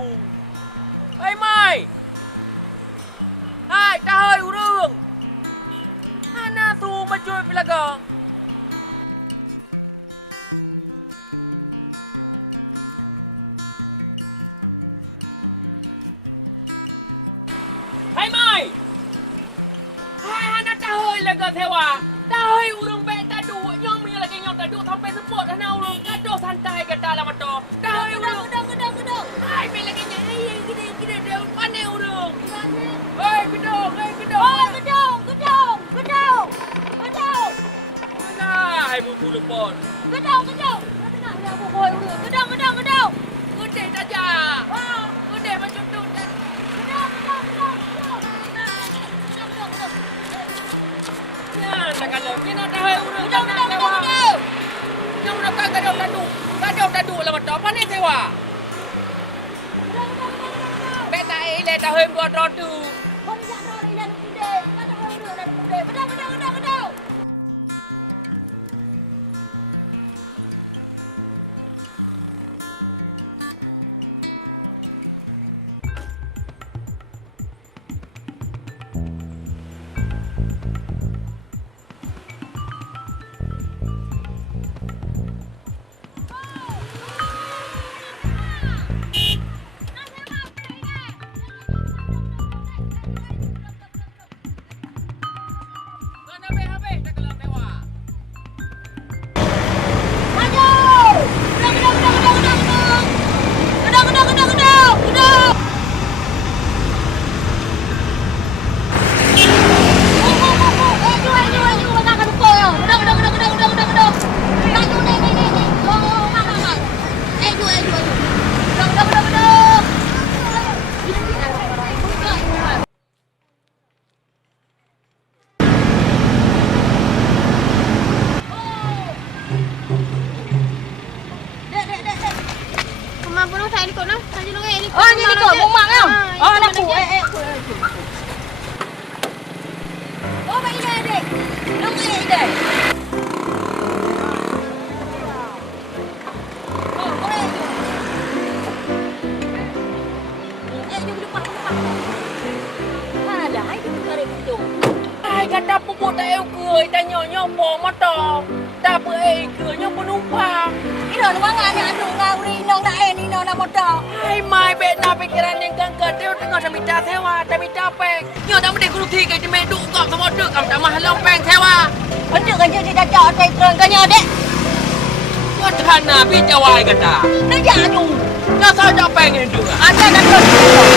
tu. Ê mày! Hai, ta hơi urung. Ana tu macam pelaga. Hai mày! Hai ana ta hơi laga thewa. Ta hơi urung be ta du nyong mi lagi nyong ta du sampai support ana urung kado santai kata lama to. Ta hơi urung. Gedang. Hai be lagi nyai gede dia pandai urung. Hei gedong. Gedong. Mana hai bubu lepon. Gedang. Tengah dia boy urung. Gedang. Gede saja. Gede macam tu. Ya, tak kalau ni nak dah urung. Gedang. Yang nak gaduh tadu lah macam apa ni sewa? Beta ile dah hem buat rodu. Kau ni jangan orang ilan kuda. Kata orang urung dan kuda. Gedang. Mana habis tak kalau sewa. Maju! Gedang. Aju, makan lupa kau. Gedang. Maju ni. Oh, makan. Aju. Gedang. Dek. Mampu nak saya ikut nak. Saya nak ikut. Oh, ni ikut bumak kau. Oh, nak aku. Oh, baik dah, dek. Nak baik dah. Oh, boleh. Jom depan. Ada, hai tu tarik itu. Ai kata pupuk tak eu ke, tanya nyopo motor. Tak apa ke nyopo numpang. Ino nuangan ni anu ngau ni nong nak ni nong nak motor. Hai mai bet na pikiran yang gangga dia tengah tak minta sewa, tak minta peng. Nyo tak mesti guru tiga je mek duk kau sama duk kam tak mahal peng sewa. Hendak kan jadi dah jauh dari terang kan dek. Kau terhana bi jawai kata. Nak jauh. Nak saja peng itu. Ada dah terus.